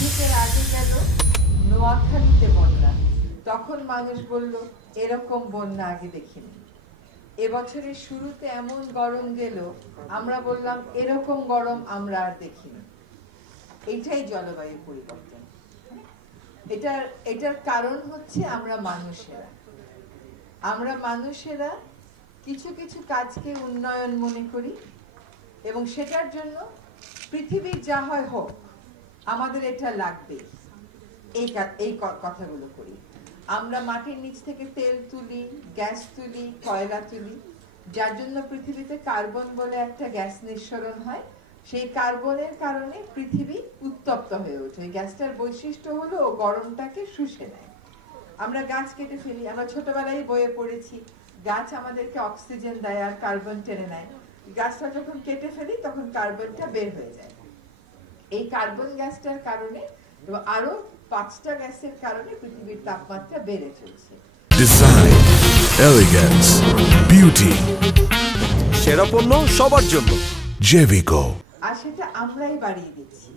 শীতের আগে গেল নোয়াখালীতে বন্যা, তখন মানুষ বলল এরকম বন্যা আগে দেখিনি। এবছরের শুরুতে এমন গরম গেল, আমরা বললাম এরকম গরম আমরা আর দেখিনি। এটাই জলবায়ু পরিবর্তন। এটার কারণ হচ্ছে আমরা মানুষেরা কিছু কিছু কাজকে উন্নয়ন মনে করি এবং সেটার জন্য পৃথিবীর যা হয় হোক আমাদের এটা লাগবে, এই কথাগুলো করি। আমরা মাটির নিচ থেকে তেল তুলি, গ্যাস তুলি, কয়লা তুলি, যার জন্য পৃথিবীতে কার্বন বলে একটা গ্যাস নিঃসরণ হয়। সেই কার্বনের কারণে পৃথিবী উত্তপ্ত হয়ে ওঠে। এই গ্যাসটার বৈশিষ্ট্য হলো ও গরমটাকে শুষে নেয়। আমরা গাছ কেটে ফেলি, আমরা ছোটবেলায় বইয়ে পড়েছি গাছ আমাদেরকে অক্সিজেন দেয় আর কার্বন টেনে নেয়। গাছটা যখন কেটে ফেলি তখন কার্বনটা বের হয়ে যায়। এই কার্বন গ্যাসটার কারণে এবং আরো 5টা গ্যাসের কারণে পৃথিবীর তাপমাত্রা বেড়ে চলছে। ডিজাইন, এলিগেন্স, বিউটি, সেরা পণ্য সবার জন্য জেভিকো। আর সেটা আমরাই বাড়িয়ে দিচ্ছি।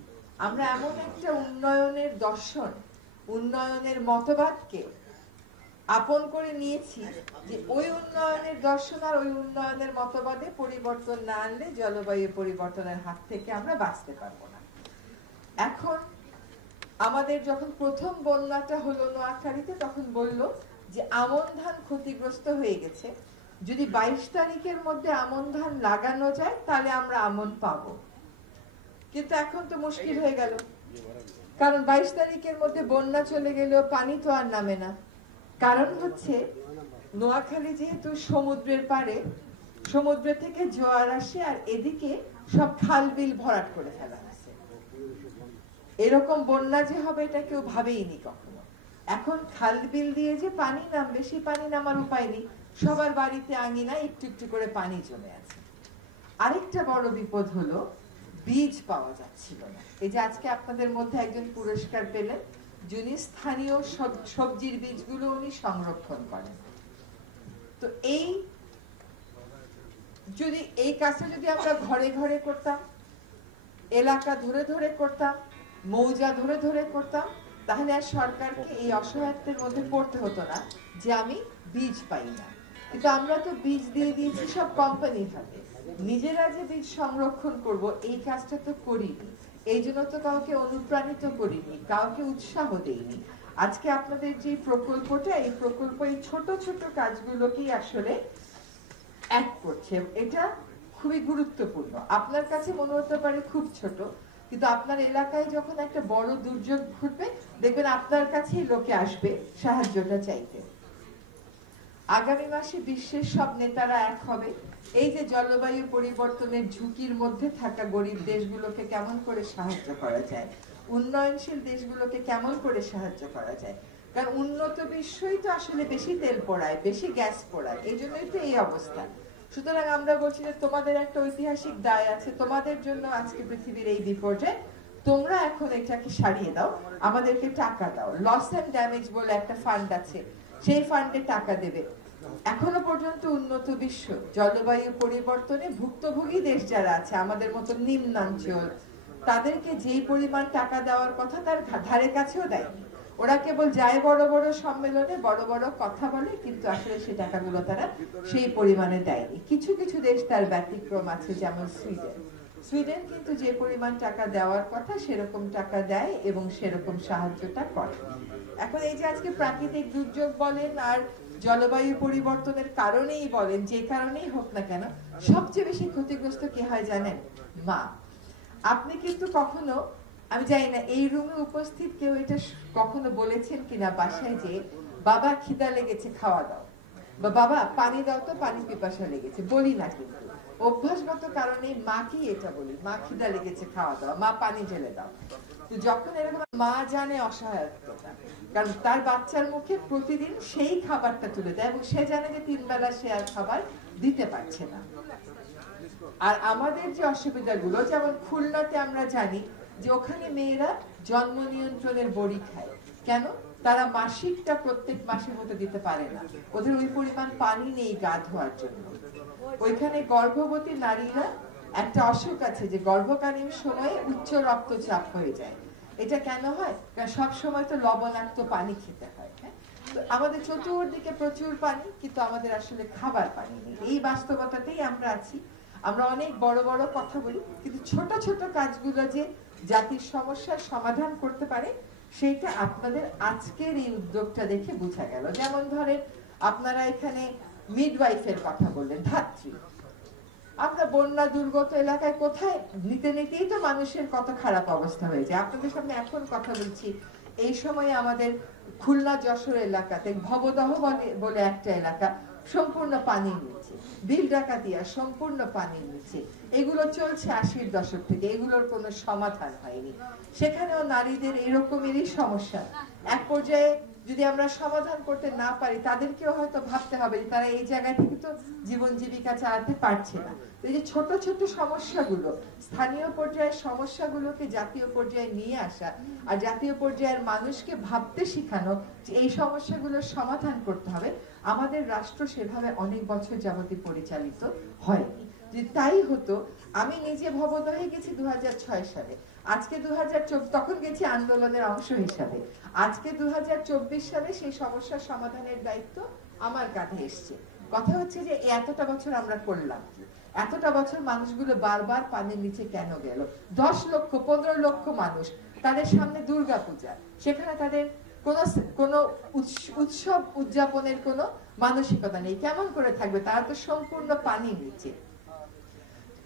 আমরা এমন একটা উন্নয়নের দর্শন, উন্নয়নের মতবাদকে আপন করে নিয়েছি যে ওই উন্নয়নের দর্শন আর ওই উন্নয়নের মতবাদে পরিবর্তন না আনলে জলবায়ু পরিবর্তনের হাত থেকে আমরা বাঁচতে পারবো না। এখন আমাদের যখন প্রথম বন্যাটা হলো নোয়াখালীতে, তখন বলল যে আমন ধান ক্ষতিগ্রস্ত হয়ে গেছে, যদি 22 তারিখের মধ্যে আমন ধান লাগানো যায় তাহলে আমরা আমন পাবো। কিন্তু এখন তো মুশকিল হয়ে গেল, কারণ 22 তারিখের মধ্যে বন্যা চলে গেলেও পানি তো আর নামে না। কারণ হচ্ছে নোয়াখালী যেহেতু সমুদ্রের পাড়ে, সমুদ্র থেকে জোয়ার আসে আর এদিকে সব খাল বিল ভরাট করে ফেলা আছে। এরকম বন্যা যে হবে এটা কেউ ভাবেইনি কখনো। এখন খাল বিল দিয়ে যে পানি নামবে, সেই পানি নামার উপায় নেই। সবার বাড়িতে আঙিনা একটু একটু করে পানি জমে আছে। আরেকটা বড় বিপদ হলো বীজ পাওয়া যাচ্ছিল না। এই যে আজকে আপনাদের মধ্যে একজন পুরস্কার পেলেন, যিনি স্থানীয় সবজির বীজগুলো উনি সংরক্ষণ করেন। তো এই কাজটা যদি আমরা ঘরে ঘরে করতাম, এলাকা ধরে ধরে করতাম, মৌজা ধরে ধরে করতাম, তাহলে আর সরকারকে এই অসহায়ত্বের মধ্যে পড়তে হতো না যে আমি বীজ পাই না। কিন্তু আমরা তো বীজ দিয়ে দিয়েছি সব কোম্পানির হাতে। নিজেরা যে বীজ সংরক্ষণ করব এই কাজটা তো করিনি। এই জন্য তো কাউকে অনুপ্রাণিত করিনি, কাউকে উৎসাহ দেইনি। আজকে আপনাদের যে প্রকল্পটা, এই প্রকল্প এই ছোট ছোট কাজগুলোকেই আসলে এক করছে। এটা খুবই গুরুত্বপূর্ণ। আপনার কাছে মনে হতে পারে খুব ছোট, কিন্তু আপনার এলাকায় যখন একটা বড় দুর্যোগ ঘটবে দেখবেন আপনার কাছেই লোকে আসবে সাহায্যটা চাইতে। আগামী মাসে বিশ্বের সব নেতারা এক হবে। এই যে জলবায়ু পরিবর্তনের ঝুঁকির মধ্যে থাকা গরিব দেশগুলোকে কেমন করে সাহায্য করা যায়, উন্নয়নশীল দেশগুলোকে কেমন করে সাহায্য করা যায়। কারণ উন্নত বিশ্বই তো আসলে বেশি তেল পোড়ায়, বেশি গ্যাস পোড়ায়, এই জন্যই তো এই অবস্থা। সুতরাং আমরা বলছি যে তোমাদের একটা ঐতিহাসিক দায় আছে, তোমাদের জন্য আজকে পৃথিবীর এই বিপর্যয়, তোমরা এখন এটাকে সারিয়ে দাও, আমাদেরকে টাকা দাও। লস এন্ড ড্যামেজ বলে একটা ফান্ড আছে, সেই ফান্ডে টাকা দেবে। এখনো পর্যন্ত উন্নত বিশ্ব জলবায়ু পরিবর্তনে ভুক্তভোগী দেশ যারা আছে, আমাদের মতো নিম্নাঞ্চল, তাদেরকে যেই পরিমাণ টাকা দেওয়ার কথা তার ধারে কাছেও দেয়নি। ওরা কেবল যায় বড় বড় সম্মেলনে বড় বড় কথা বলে, কিন্তু আসলে সেই টাকাগুলো তারা সেই পরিমাণে দেয়নি। কিছু কিছু দেশ তার ব্যতিক্রম আছে, যেমন সুইডেন কিন্তু যে পরিমাণ টাকা দেওয়ার কথা সেরকম টাকা দেয় এবং সেরকম সাহায্যটা করে। এখন এই যে আজকে প্রাকৃতিক দুর্যোগ বলেন আর জলবায়ু পরিবর্তনের কারণেই বলেন, যে কারণেই হোক না কেন, সবচেয়ে বেশি ক্ষতিগ্রস্ত কে হয় জানেন? মা। আপনি কিন্তু কখনো, আমি জানি না এই রুমে উপস্থিত কেউ এটা কখনো বলেছেন কিনা বাসায় যে বাবা খিদা লেগেছে খাওয়া দাও, বা বাবা পানি দাও তো পানি পিপাসা লেগেছে, বলি না। কিন্তু অভ্যাসগত কারণে মাকেই এটা বলি, মা খিদা লেগেছে খাওয়া দাও, মা পানি ঢেলে দাও। তো যখন এরকম মা জানে অসহায়তা, কারণ তার বাচ্চার মুখে প্রতিদিন সেই খাবারটা তুলে দেয় এবং সে জানে যে 3 বেলা সে আর খাবার দিতে পারছে না। আর আমাদের যে অসুবিধাগুলো, যেমন খুলনাতে আমরা জানি যে ওখানে মেয়েরা জন্ম নিয়ন্ত্রণের বড়ি খায়। কেন? তারা মাসিকটা প্রত্যেক মাসের মতো দিতে পারে না, ওদের ওই পরিমাণ পানি নেই গা ধোয়ার জন্য। ওইখানে গর্ভবতী নারীরা একটা অসুখ আছে যে গর্ভকালীন সময়ে উচ্চ রক্তচাপ হয়ে যায়। এটা কেন হয়? কারণ সব সময় তো লবণাক্ত পানি খেতে হয়। হ্যাঁ, তো আমাদের চতুর্দিকে প্রচুর পানি, কিন্তু আমাদের আসলে খাবার পানি নেই। এই বাস্তবতাতেই আমরা আছি। আমরা অনেক বড় বড় কথা বলি, কিন্তু ছোট ছোট কাজগুলো যে জাতির সমস্যার সমাধান করতে পারে সেইটা আপনাদের আজকের এই উদ্যোগটা দেখে বোঝা গেল। যেমন ধরেন, আপনারা এখানে মিডওয়াইফের কথা বললেন, ধাত্রী। আমরা বন্যা দুর্গত এলাকায় কোথায় নিতে নিতেই তো মানুষের কত খারাপ অবস্থা হয়ে যায়। আপনাদের সামনে এখন কথা বলছি, এই সময় আমাদের খুলনা যশোর এলাকাতে ভবদহ বলে একটা এলাকা সম্পূর্ণ পানির নিচে, বিলডাকাতিয়া সম্পূর্ণ পানির নিচে। এগুলো চলছে 80-র দশক থেকে, এগুলোর কোনো সমাধান হয়নি। সেখানেও নারীদের এরকমেরই সমস্যা। এক পর্যায়ে যদি আমরা সমাধান করতে না পারি, তাদেরকেও হয়তো ভাবতে হবে যে তারা এই জায়গা থেকে তো জীবন জীবিকা চালাতে পারছে না। এই যে ছোট ছোট সমস্যাগুলো, স্থানীয় পর্যায়ের সমস্যাগুলোকে জাতীয় পর্যায়ে নিয়ে আসা, আর জাতীয় পর্যায়ের মানুষকে ভাবতে শেখানো যে এই সমস্যাগুলোর সমাধান করতে হবে, আমাদের রাষ্ট্র সেভাবে অনেক বছর যাবতীয় পরিচালিত হয়নি। যদি তাই হতো, আমি নিজে ভবদহে গেছি 2006 সালে, আজকে 2024, তখন গেছি আন্দোলনের অংশ হিসাবে। আজকে 2024 সালে সেই সমস্যার সমাধানের দায়িত্ব আমার কাঁধে এসছে। কথা হচ্ছে যে এতটা বছর আমরা করলাম কি? এতটা বছর মানুষগুলো বারবার পানির নিচে কেন গেল? 10 লক্ষ 15 লক্ষ মানুষ, তাদের সামনে দুর্গাপূজা, সেখানে তাদের কোনো উৎসব উদযাপনের কোনো মানসিকতা নেই। কেমন করে থাকবে? তারা তো সম্পূর্ণ পানির নিচে।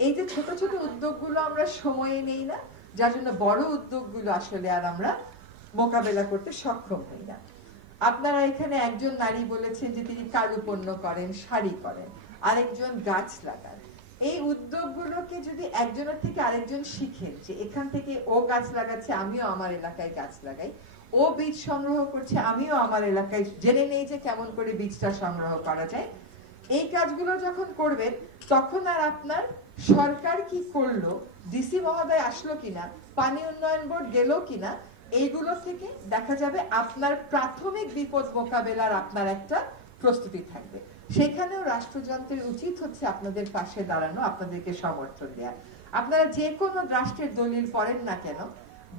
এই যে ছোট ছোট উদ্যোগগুলো আমরা সময়ে নেই না, যার জন্য বড় উদ্যোগগুলো আসলে আর আমরা মোকাবেলা করতে সক্ষম হই না। আপনারা এখানে একজন নারী বলেছেন যে তিনি কারুপণ্য করেন, শাড়ি করেন, আরেকজন গাছ লাগান। এই উদ্যোগগুলোকে যদি একজনের থেকে আরেকজন শিখেন, যে এখান থেকে ও গাছ লাগাচ্ছে, আমিও আমার এলাকায় গাছ লাগাই, ও বীজ সংগ্রহ করছে, আমিও আমার এলাকায় জেনে নেই যে কেমন করে বীজটা সংগ্রহ করা যায়। এই কাজগুলো যখন করবেন, তখন আর আপনার সরকার কি করলো, ডিসি মহোদয় আসলো কিনা, পানি উন্নয়ন বোর্ড গেল কিনা, এইগুলো থেকে দেখা যাবে আপনার প্রাথমিক বিপদ মোকাবেলার আপনার একটা প্রস্তুতি থাকবে। সেখানেও রাষ্ট্রযন্ত্রের উচিত হচ্ছে আপনাদের পাশে দাঁড়ানো, আপনাদেরকে সমর্থন দেয়া। আপনারা যে কোনো রাষ্ট্রের দলিল পড়েন না কেন,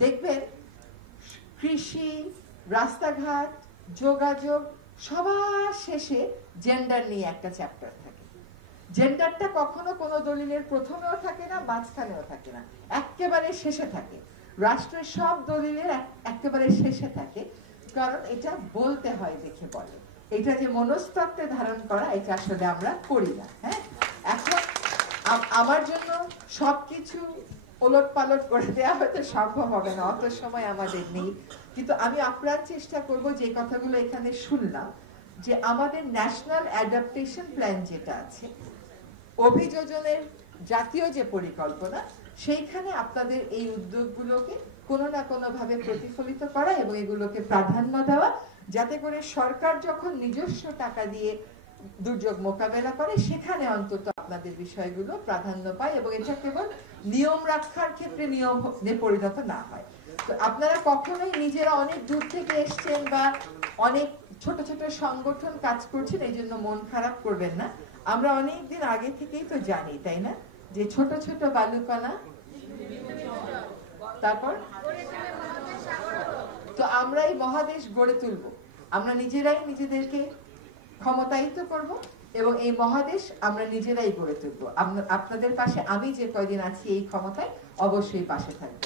দেখবেন কৃষি, রাস্তাঘাট, যোগাযোগ, সবার শেষে জেন্ডার নিয়ে একটা চ্যাপ্টার থাকে। জেন্ডারটা কখনো কোনো দলিলের প্রথমেও থাকে না, মাঝখানেও থাকে না, একেবারে শেষে থাকে। রাষ্ট্রের সব দলিলের একেবারে শেষে থাকে, কারণ এটা বলতে হয় দেখে বলে। এটা যে মনস্তত্ত্বে ধারণ করা, এটা আসলে আমরা করি না। হ্যাঁ, এখন আমার জন্য সবকিছু ওলট পালট করে দেওয়া হয়তো সম্ভব হবে না, অত সময় আমাদের নেই। কিন্তু আমি আপ্রাণ চেষ্টা করব, যে কথাগুলো এখানে শুনলাম, যে আমাদের ন্যাশনাল অ্যাডাপ্টেশন প্ল্যান যেটা আছে, অভিযোজনের জাতীয় যে পরিকল্পনা, সেইখানে আপনাদের এই উদ্যোগগুলোকে কোনো না কোনো ভাবে প্রতিফলিত করা এবং এগুলোকে প্রাধান্য দেওয়া, যাতে করে সরকার যখন নিজস্ব টাকা দিয়ে দুর্যোগ মোকাবেলা করে, সেখানে অন্তত আপনাদের বিষয়গুলো প্রাধান্য পায় এবং এটা কেবল নিয়ম রক্ষার ক্ষেত্রে নিয়মে পরিণত না হয়। তো আপনারা কখনোই নিজেরা অনেক দূর থেকে এসছেন বা অনেক ছোট ছোট সংগঠন কাজ করছেন, এই জন্য মন খারাপ করবেন না। আমরা অনেকদিন আগে থেকেই তো জানি, তাই না, যে ছোট ছোট বালুকণা, তারপর তো আমরা এই মহাদেশ গড়ে তুলব। আমরা নিজেরাই নিজেদেরকে ক্ষমতায়িত করব এবং এই মহাদেশ আমরা নিজেরাই গড়ে তুলব। আপনাদের পাশে আমি যে কয়দিন আছি এই ক্ষমতায় অবশ্যই পাশে থাকবো।